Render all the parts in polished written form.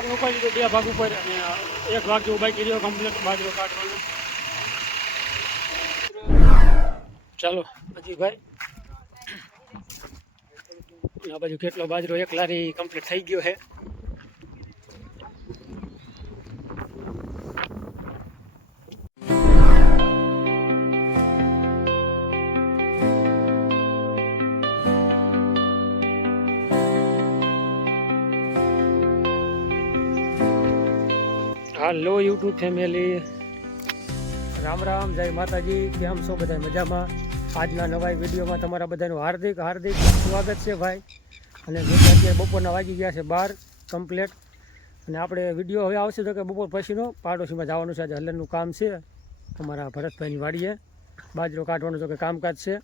ભાગનું ઉપાડી લીધું, 2 ભાગ ઉપર અને 1 ભાગ જેવું બાકી રહ્યો કમ્પ્લીટ બાજરો કાઢવાનો. ચાલો પછી ભાઈ આ બાજુ કેટલો બાજરો એક લારી કમ્પ્લીટ થઈ ગયો છે. હાલો યુટ્યુબ ફેમિલી, રામ રામ, જય માતાજી. કેમ છો બધા? મજામાં? આજના નવા વિડીયોમાં તમારા બધાનું હાર્દિક હાર્દિક સ્વાગત છે ભાઈ. અને અત્યારે બપોરના વાગી ગયા છે 12 કમ્પ્લેટ. અને આપણે વિડીયો હવે આવશે તો કે બપોર પછીનો પાડોશીમાં જવાનું છે. આજે હલનનું કામ છે અમારા ભરતભાઈની વાડીએ, બાજરો કાઢવાનું તો કે કામકાજ છે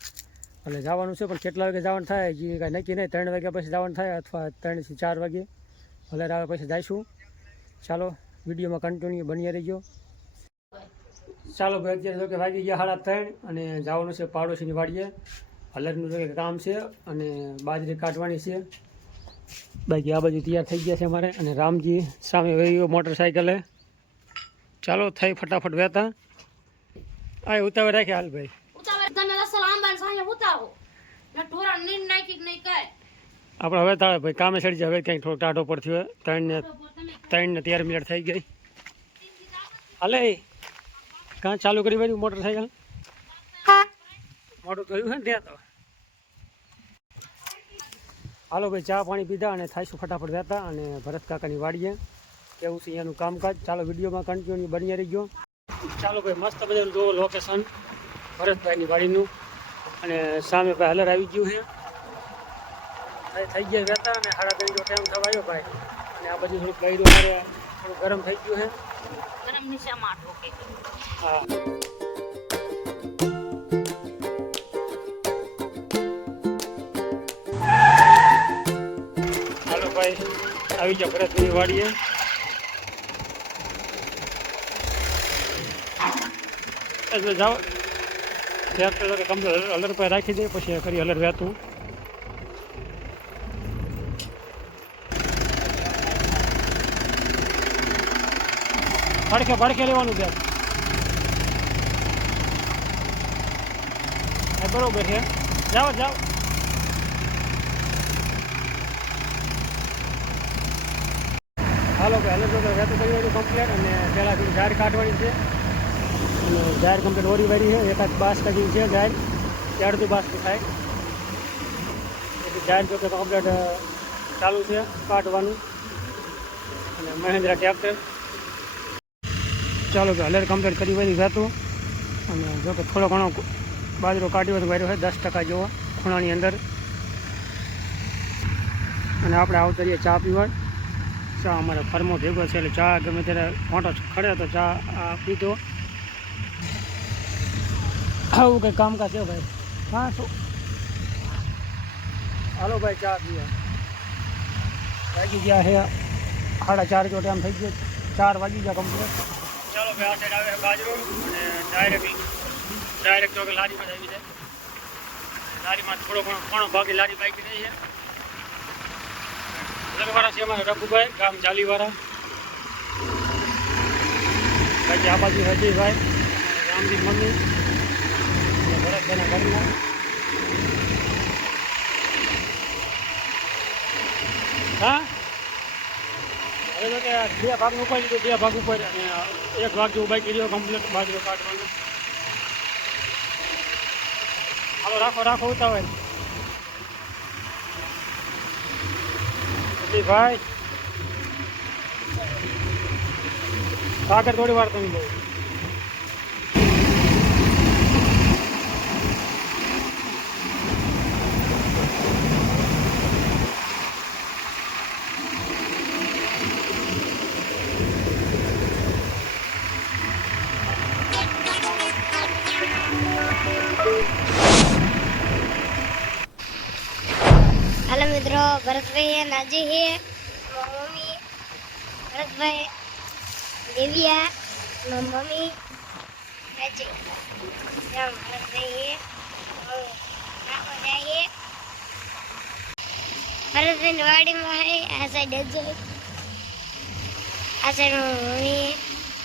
એટલે જવાનું છે. પણ કેટલા વાગે જવાનું થાય જે કાંઈ નક્કી નહીં. 3 વાગ્યા પછી જવાનું થાય અથવા 3 થી 4 વાગે હલર આવે પછી જઈશું. ચાલો વિડીયોમાં કન્ટિન્યુ બની રહીજો. ચાલો ભાઈ અત્યારે તો કે વાગી ગયા 3:30 અને જવાનું છે પાડોશીની વાડીએ. હલરનું તો કે કામ છે અને બાજરી કાઢવાની છે. બાકી આ બાજુ તૈયાર થઈ ગયા છે અમારે. અને રામજી સામે વહી મોટરસાઇકલે. ચાલો થઈ ફટાફટ વહેતા. આ ઉતાવળ રાખે હાલ ભાઈ. આપણે હવે તાળે ભાઈ કામે ચડી જાય. હવે ક્યાંક થોડો ટાઢો પડતી હોય. 3 ને 13 મિનિટ થઈ ગઈ. હાલે કાં ચાલુ કરી વાળ્યું મોટરસાઇકલ? મોટું થયું છે ને ત્યાં તો. હાલો ભાઈ ચા પાણી પીધા અને થાઈશું ફટાફટ વહેતા અને ભરત કાકાની વાડીએ કેવું છે અહીંયાનું કામકાજ. ચાલો વિડીયોમાં કન્ટિન્યુ બની રહી ગયો. ચાલો ભાઈ મસ્ત બધાનું જોવો લોકેશન ભરતભાઈની વાડીનું. અને સામે ભાઈ હલર આવી ગયું છે. થઈ ગયા વહેતા અને 3:30 ટાઈમ થવા આવ્યો ભાઈ. અને આ બધું થોડુંક બૈરું મારે થોડું ગરમ થઈ ગયું છે. હા હાલો ભાઈ આવી જાઓ ભરતભાઈની વાડીએ. એટલે જાઓ ટ્રેક્ટર તો કમ્પ્લીટ હલર પર રાખી દે પછી કરી હલર વહેતું. પડખે લેવાનું છે બરોબર છે. જાઓ જાઓ. હાલો ભાઈ હલર તો વહેતું કરી વાળું કમ્પ્લેટ. અને પહેલાં જાહેર કાઢવાની છે અને જાહેર કમ્પ્લેટ ઓરી વાળી છે. એકાદ બાસ કાઢી છે જાહેર 1.5 બાસનું થાય એટલે જાહેર જો કે કમ્પ્લેટ ચાલુ છે કાઢવાનું. અને મહેન્દ્રા ટ્રેક્ટર. ચાલો કે હલર કમ્પ્લીટ કરી વાળી વહેતું. અને જો કે થોડો ઘણો બાજરો કાઢ્યો વાળ્યો છે 10% જેવો ખૂણાની અંદર. અને આપણે આવતરીએ ચા પીવા. ચા અમારે ફરમો ભેગો છે એટલે ચા ગમે ત્યારે મોટો ખડે તો ચા પીધો. આવું કંઈ કામકાજ છે ભાઈ. હા શું હાલો ભાઈ ચા પીવા. વાગી ગયા છે 4:30 જો ટાઈમ થઈ ગયો. 4 વાગી ગયા કમ્પ્લીટ. ચાલો ભાઈ આ સાઈડ આવે બાજરો અને ડાયરેક્ટ તો લારીમાં જ આવી જાય. લારીમાં થોડો ઘણો ભાગે લારી બાકી રહી છે. લગવાળા છે અમારા રઘુભાઈ ગામ ચાલીવાળા. બાકી આ બાજુ હજીભાઈ રામજી મમ્મી અને ભરતભાઈના ઘરના. હા હવે તો કે 2 ભાગનું ઉપાડી લીધું, 2 ભાગ ઉપર અને 1 ભાગ જેવું બાકી રહ્યો કમ્પ્લીટ બાજરો કાઢવાનો. હાલો રાખો ઉતાવળ. ભાઈ આગળ થોડી વાર તમે બહુ. हेलो मित्रों, भरतभाई है, नाजी है, मम्मी भरतभाई, देविया, मम्मी नाजी, हम भरतभाई है, काम हो जाइए। भरतभाई वाड़ी में है, ऐसा डज આ છે મમ્મી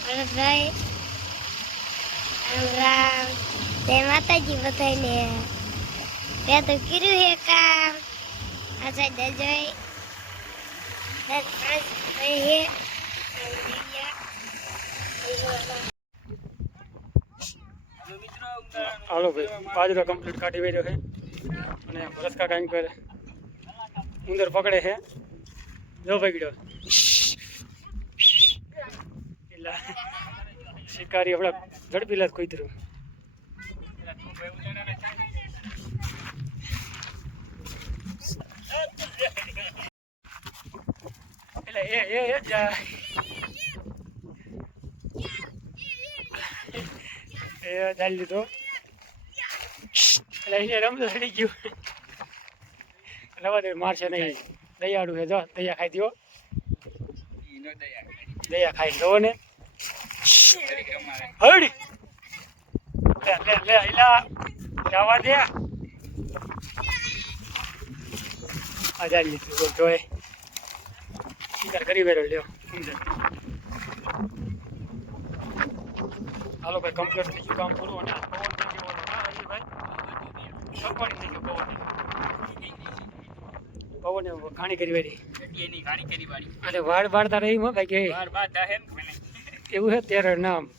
ભરતભાઈ રામ જય માતાજી બધાને મેં તો કર્યું હે કામ આ સાઈડ જય ભરતભાઈ હે હાલો ભાઈ બાજરો કમ્પ્લીટ કાઢી વેર્યો છે અને ભરત કાકા અહીં પર ઉંદર પકડે છે જો પકડ્યો એટલે શિકારી આપણા ઝડપી લાત કૂતરું એટલે એ જાય એ ચાલી લીધો એટલે એને રમતો ચડી ગયું રવા દે મારશે નહીં દયાળુ છે જો દયા ખાઈ દો દયા ખાઈ દો ને હળી લે લે લે ઇલા જવા દે આ ચાલી લીધું જોઈ શિકાર કરી બેરો લ્યો હાલો ભાઈ કમ્પ્લીટ થઈ ગયું કામ પૂરું અને પવન થઈ ગયો ભાઈ સકવાડી થઈ ગયો પવન ઘાણી કરી વાળી અને વાળ વાળતા રહી માં ભાઈ કે એવું છે તેર નામ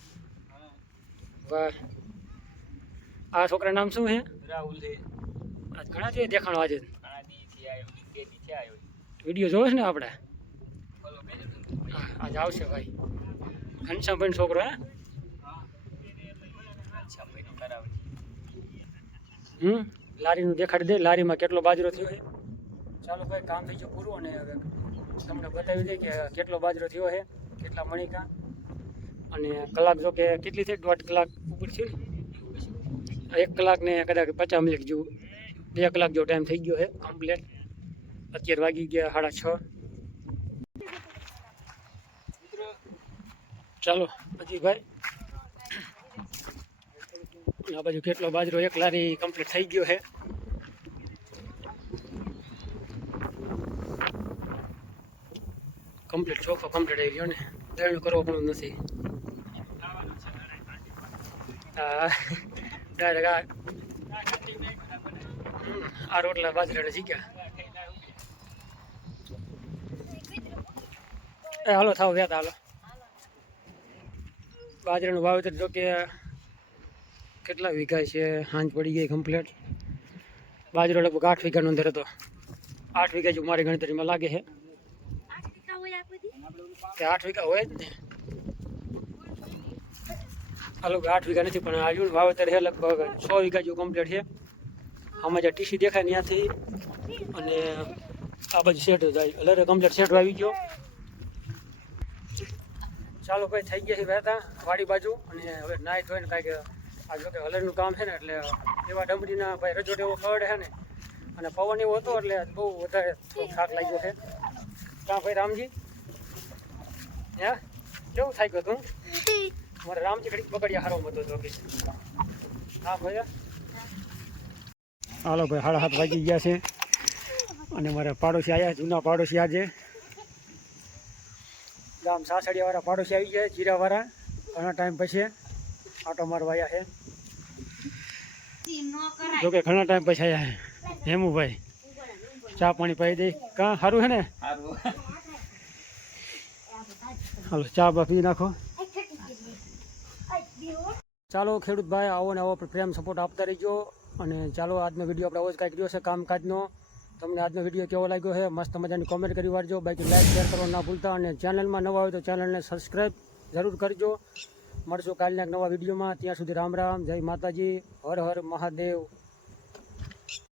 વાહ આ છોકરા નામ શું છે રાહુલ છે આજ ઘણા છે દેખાણો આજે વિડીયો જોવે છે ને આપણે આજ આવશે ભાઈ ઘનશ્યામભાઈ છોકરો હે લારીનું દેખાડી દે લારીમાં કેટલો બાજરો થયો છે ચાલો ભાઈ કામ થઈ ગયું પૂરું અને હવે તમને બતાવી દે કે કેટલો બાજરો થયો છે કેટલા મણિકા અને કલાક જો કે કેટલી થઈ 1.5 કલાક ઉપર થયું ને 1 કલાક ને કદાચ 50 મિનિટ જેવું 2 કલાક જેવો ટાઈમ થઈ ગયો છે કમ્પ્લીટ અત્યારે વાગી ગયા 6:30 ચાલો પછી ભાઈ આ બાજુ કેટલો બાજરો એક લારી કમ્પ્લીટ થઈ ગયો છે કમ્પ્લીટ ચોખ્ખો કમ્પ્લીટ આવી ગયો ને દળનું કરવો પણ નથી ડાયરેક્ટ આ રોટલા બાજરાને શીખ્યા એ હાલો થાવ વ્યાત હાલો બાજરાનું વાવેતર જો કે કેટલા વીઘા છે હાંજ પડી ગઈ કમ્પ્લીટ બાજરો લગભગ 8 વીઘાનો અંદર હતો 8 વીઘા જેવું મારી ગણતરીમાં લાગે છે કે 8 વીઘા હોય જ ને આ લોકો 8 વીઘા નથી પણ આજુ વાવેતર છે લગભગ 6 વીઘા જેવું કમ્પ્લીટ છે આમાં જે ટીસી દેખાય ત્યાંથી અને આ બાજુ શેડ જાય એટલે કમ્પ્લીટ શેડ આવી ગયો ચાલો ભાઈ થઈ ગયા છે વહેતા વાડી બાજુ અને હવે નાહી ધોઈને કાંઈક આ જો કે હલરનું કામ છે ને એટલે એવા ડમરીના ભાઈ રજોટ એવો ખવડે છે ને અને પવન એવો હતો એટલે બહુ વધારે થોડો થાક લાગ્યો છે કાં ભાઈ રામજી હે કેવું થાય ગયું તું મારે રામજી ઘડીક બગડિયા હારો હતો તો કે હા ભાઈ હાલો ભાઈ 7:30 વાગી ગયા છે અને મારા પાડોશી આવ્યા જૂના પાડોશી આજે ગામ સાસડિયાવાળા પાડોશી આવી ગયા જીરાવાળા ઘણા ટાઈમ પછી આટો મારવા આવ્યા છે જોકે ઘણા ટાઈમ પછી આવ્યા છે હેમુભાઈ ચા પાણી પાઈ દે કાં સારું છે ને હાલો ચા બા પી નાખો ચાલો ખેડૂત ભાઈ આવો ને આવો પ્રેમ સપોર્ટ આપતા રહીજો અને ચાલો આજનો વિડીયો આપણે આવો જ કાંઈક રહ્યો છે કામકાજનો તમને આજનો વિડીયો કેવો લાગ્યો છે મસ્ત મજાની કોમેન્ટ કરી વાળજો બાકી લાઈક શેર કરવાનું ના ભૂલતા અને ચેનલમાં નવા હોય તો ચેનલને સબસ્ક્રાઈબ જરૂર કરજો મળશું કાલના એક નવા વિડીયોમાં ત્યાં સુધી રામ રામ જય માતાજી હર હર મહાદેવ